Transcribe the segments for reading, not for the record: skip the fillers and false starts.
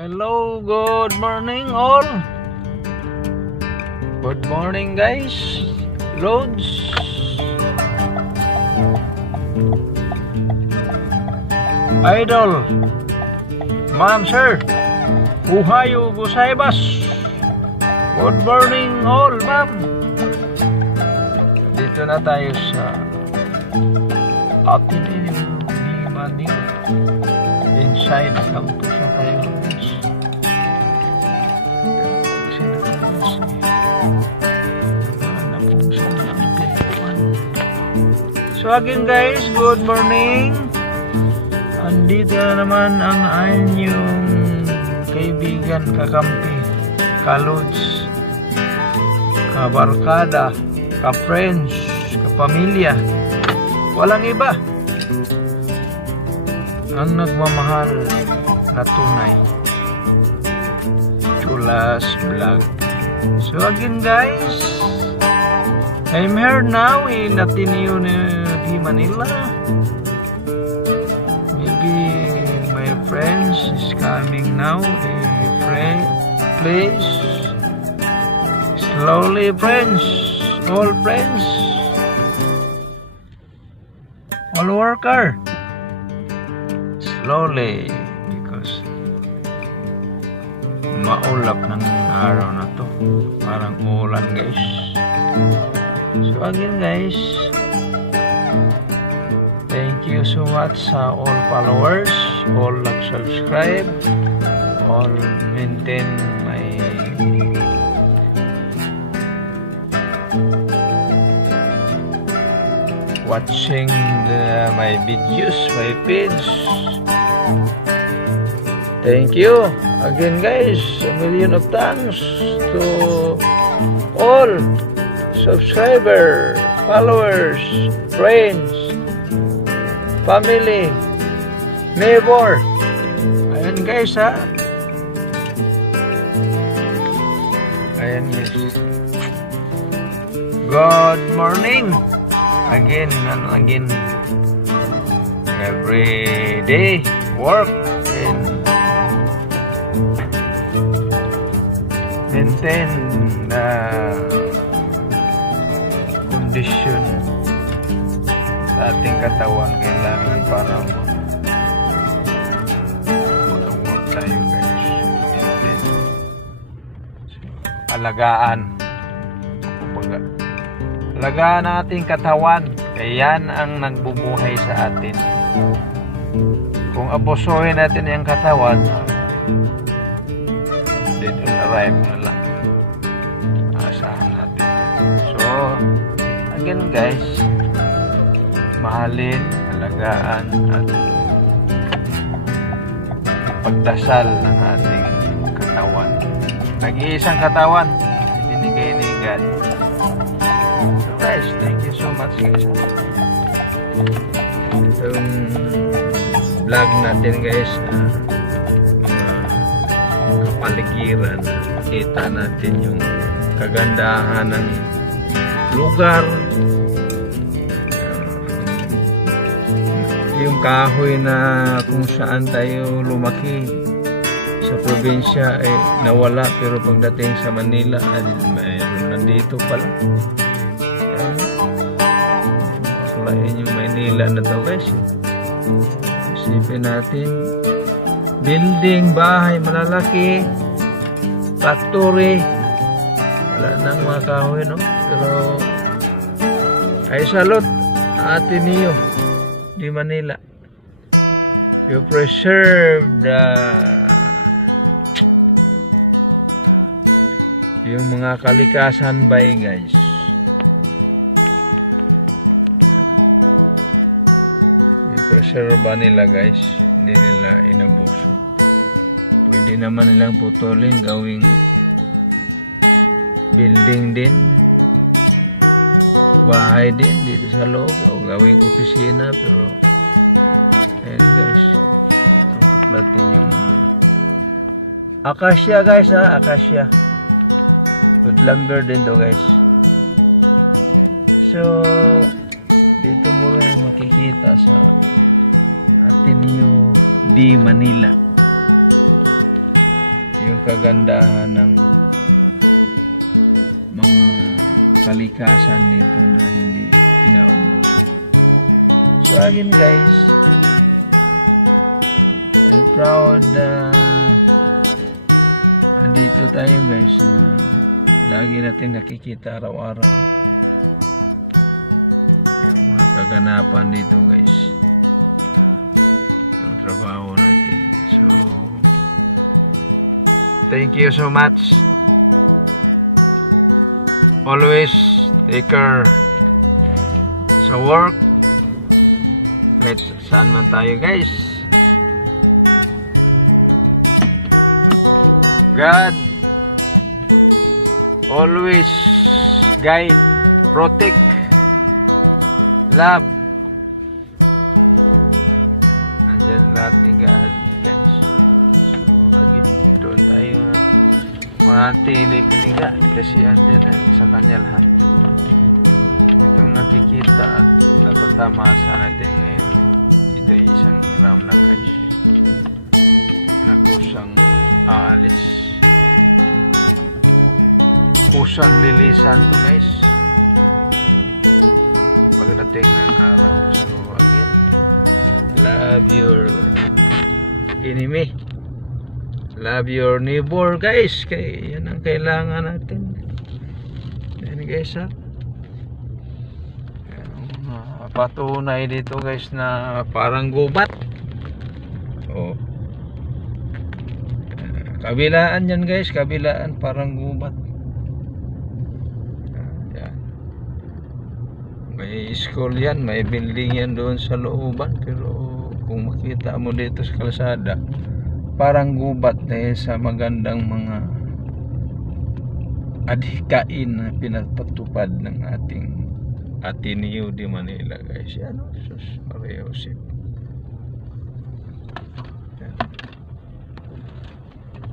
Hello, good morning all. Good morning guys. Roads. Idol. Ma'am sir. Ohayo gozaimasu. Good morning all, ma'am. Dito na tayo sa Ateneo di Manila. Inside campus na tayo. So again guys, good morning. Andito na naman ang inyong kaibigan, kakampi, kalods, kabarkada, ka-friends, kapamilya. Walang iba. Ang nagmamahal na tunay. Chulas Vlog. So again guys, I'm here now in Ateneo di Manila. Maybe my friends is coming now. Please, slowly friends, all friends, all worker, slowly, because maulap ng araw na to. Parang ulan guys. So again guys, thank you so much sa all followers, all nag-subscribe, all maintain my watching my videos, my page. Thank you again guys, a million of thanks to all subscriber, followers, friends, family, neighbor. Ayan guys ha. Ayan guys. Good morning. Again and again. Every day work and maintain the kondisyon sa ating katawan. Kailangan para mag-work tayo guys. So, alagaan ang ating katawan, kaya yan ang nagbubuhay sa atin. Kung abusuhin natin yung katawan, dead on arrive na lang, asahan natin. So again guys, mahalin, alagaan at pagdasal ng ating katawan. Nag-iisang katawan binigay ni God. So guys, thank you so much guys. Itong vlog natin guys, mga kapaligiran, kita natin yung kagandahan ng lugar, yung kahoy na kung saan tayo lumaki sa probinsya ay nawala, pero pagdating sa Manila ay mayroon nandito pala. Sulain yung Manila na daw guys. Isipin natin, building, bahay malalaki, factory, wala nang mga kahoy, no? Pero ay salute Ateneo di Manila. You preserve yung mga kalikasan by guys. You preserve ba nila guys, hindi nila inabuso. Pwede naman nilang putulin, gawing building din, bahay din dito sa loob, o gawing opisina. Pero ayan guys, tutok natin yung acacia guys ha, acacia, good lumber din to guys. So dito mo rin makikita sa Ateneo di Manila. yung kagandahan ng mga kalikasan dito na hindi pinaubusan. So again guys, I'm proud andito tayo guys na lagi natin nakikita araw-araw yung mga kaganapan dito guys, yung trabaho natin. So thank you so much. Always take care sa work kahit saan man tayo guys. God always guide, protect, love. Nandiyan lahat ni God guys. So again, doon tayo manatili kaniga kasi andyan na sa kanya lahat. Itong nakikita at natatamasa natin ngayon, ito ay isang hiram lang guys na kusang aalis, kusang lilisan to guys pagdating ng araw. So again, love your enemy, love your neighbor guys, kaya yan ang kailangan natin. Yan guys ha, patunay dito guys na parang gubat. Oh, kabilaan yan guys, kabilaan parang gubat. Yan. May school yan, may building yan doon sa looban, pero kung makita mo dito sa kalsada parang gubat dahil sa magandang mga adhikain na pinagpatupad ng ating Ateneo de Manila guys. Yan o, sus, Maria Jose.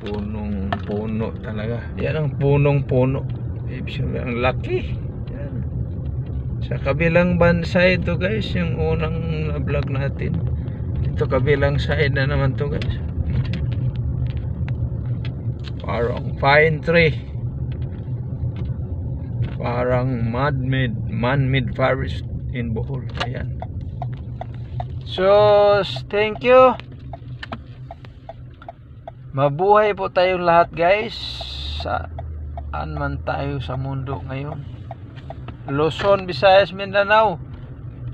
Punong puno talaga. Yan ang punong puno. Ang laki. Yan. Sa kabilang bansa ito guys, yung unang vlog natin. Ito kabilang side na naman to guys. Parang pine tree, parang man-made forest in Bohol. Ayan. So thank you. Mabuhay po tayong lahat guys, saan man tayo sa mundo ngayon. Luzon, Visayas, Mindanao,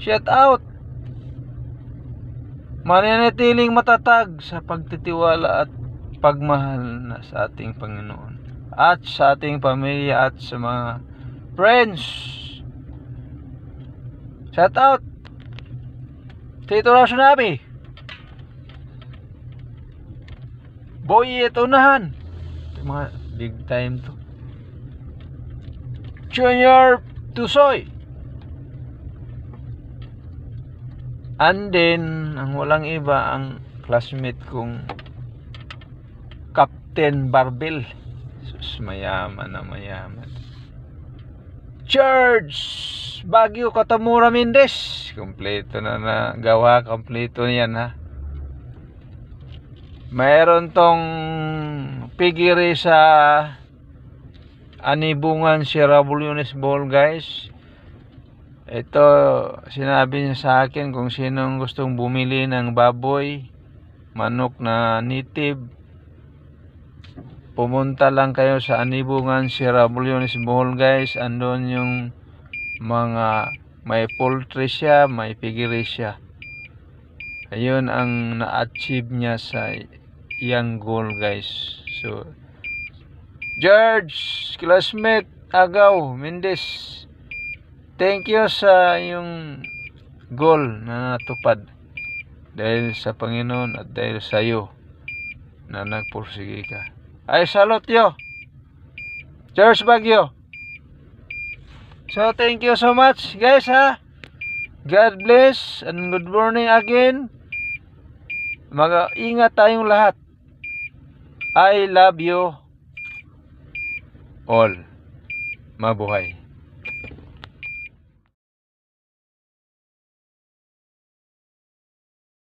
shout out. Mananatiling matatag sa pagtitiwala at pagmahal na sa ating Panginoon at sa ating pamilya at sa mga friends. Shout out Tito Rasunabi, Boy Etunahan, mga big time to, Junior Tusoy, and then ang walang iba, ang classmate kong Captain Barbel. Sus, mayaman na mayaman. George Baguio Katamura Mendez, kompleto na nagawa, kompleto niyan ha. Mayroon tong pigiri sa Anibungan Sierra Bulyones Bowl guys. Ito, sinabi niya sa akin kung sinong gustong bumili ng baboy, manok na native, pumunta lang kayo sa Anibungan Sierra Bulyones Bohol guys. Andun yung mga may poultry siya, may piggery siya. Ayun ang na-achieve niya sa young goal guys. So George, classmate Agaw Mendez, thank you sa yung goal na natupad dahil sa Panginoon at dahil sa iyo na nagpursige ka. I salute you, George Baguio. So thank you so much guys ha. God bless and good morning again. Mag-ingat tayong lahat. I love you all. Mabuhay.